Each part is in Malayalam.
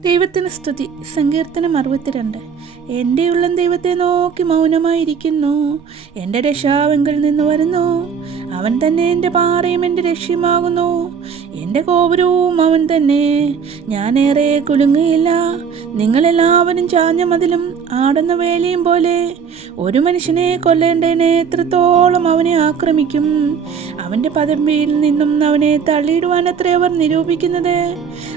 ദൈവത്തിന് സ്തുതി. സങ്കീർത്തനം അറുപത്തിരണ്ട്. എന്റെ ഉള്ളം ദൈവത്തെ നോക്കി മൗനമായിരിക്കുന്നു. എന്റെ രക്ഷാവെങ്കിൽ നിന്ന് വരുന്നു. അവൻ തന്നെ എന്റെ പാറയും എന്റെ രക്ഷ്യമാകുന്നു. എന്റെ ഗോപുരവും അവൻ തന്നെ. ഞാനേറെ കുലുങ്ങുകയില്ല. നിങ്ങളെല്ലാവരും ചാഞ്ഞ മതിലും ആടുന്ന വേലയും പോലെ. ഒരു മനുഷ്യനെ കൊല്ലേണ്ടതിനെ എത്രത്തോളം അവനെ ആക്രമിക്കും. അവന്റെ പദമ്പിയിൽ നിന്നും അവനെ തള്ളിയിടുവാൻ അത്ര അവർ നിരൂപിക്കുന്നത്.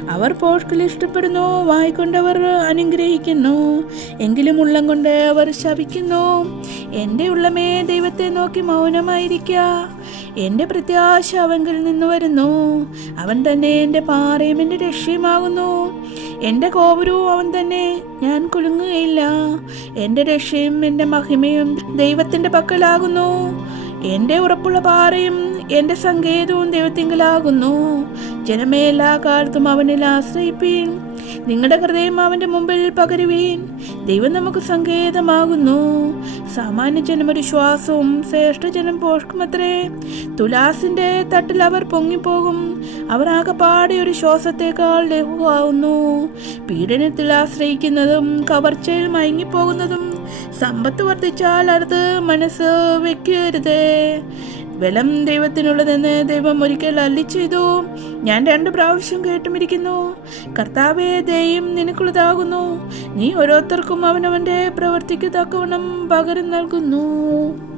അവർ പോഷ്കിൽ ഇഷ്ടപ്പെടുന്നു വായിക്കൊണ്ടവർ അനുഗ്രഹിക്കുന്നു. എങ്കിലും ഉള്ളം കൊണ്ട് അവർ ശപിക്കുന്നു. എന്റെ ഉള്ളമേ ദൈവത്തെ നോക്കി മൗനമായിരിക്കുക എന്റെ പ്രത്യാശ അവങ്കിൽ നിന്ന് വരുന്നു. അവൻ തന്നെ എന്റെ പാറയും എന്റെ രക്ഷയുമാകുന്നു. എന്റെ കോപുരവും അവൻ തന്നെ ഞാൻ കുലുങ്ങുകയില്ല. എന്റെ രക്ഷയും എന്റെ മഹിമയും ദൈവത്തിന്റെ പക്കലാകുന്നു. എന്റെ ഉറപ്പുള്ള പാറയും എന്റെ സങ്കേതവും ദൈവത്തിങ്കലാകുന്നു. ജനമേ എല്ലാ കാലത്തും അവനിൽ ആശ്രയിപ്പീൻ. നിങ്ങളുടെ ഹൃദയം അവന്റെ മുമ്പിൽ പകരുവീൻ. ദൈവം നമുക്ക് സങ്കേതമാകുന്നു. സാമാന്യ ജനം ഒരു ശ്വാസവും ശ്രേഷ്ഠജനം പോഷ്കുമത്രേ. തുലാസിന്റെ തട്ടിൽ അവർ പൊങ്ങിപ്പോകും. അവർ ആകെപ്പാടെ ഒരു ശ്വാസത്തേക്കാൾ ലഘുവാകുന്നു. പീഡനത്തിൽ ആശ്രയിക്കുന്നതും കവർച്ചയിൽ മയങ്ങിപ്പോകുന്നതും സമ്പത്ത് വർദ്ധിച്ചാൽ അടുത്ത് മനസ്സ് വെക്കരുത്. ബലം ദൈവത്തിനുള്ളതെന്ന് ദൈവം ഒരിക്കൽ അല്ലി ചെയ്തു ഞാൻ രണ്ട് പ്രാവശ്യം കേട്ടുമിരിക്കുന്നു. കർത്താവേ ദൈവം നിനക്കുള്ളതാകുന്നു. നീ ഓരോരുത്തർക്കും അവനവന്റെ പ്രവൃത്തിക്ക് തക്കവണ്ണം പകരം നൽകുന്നു.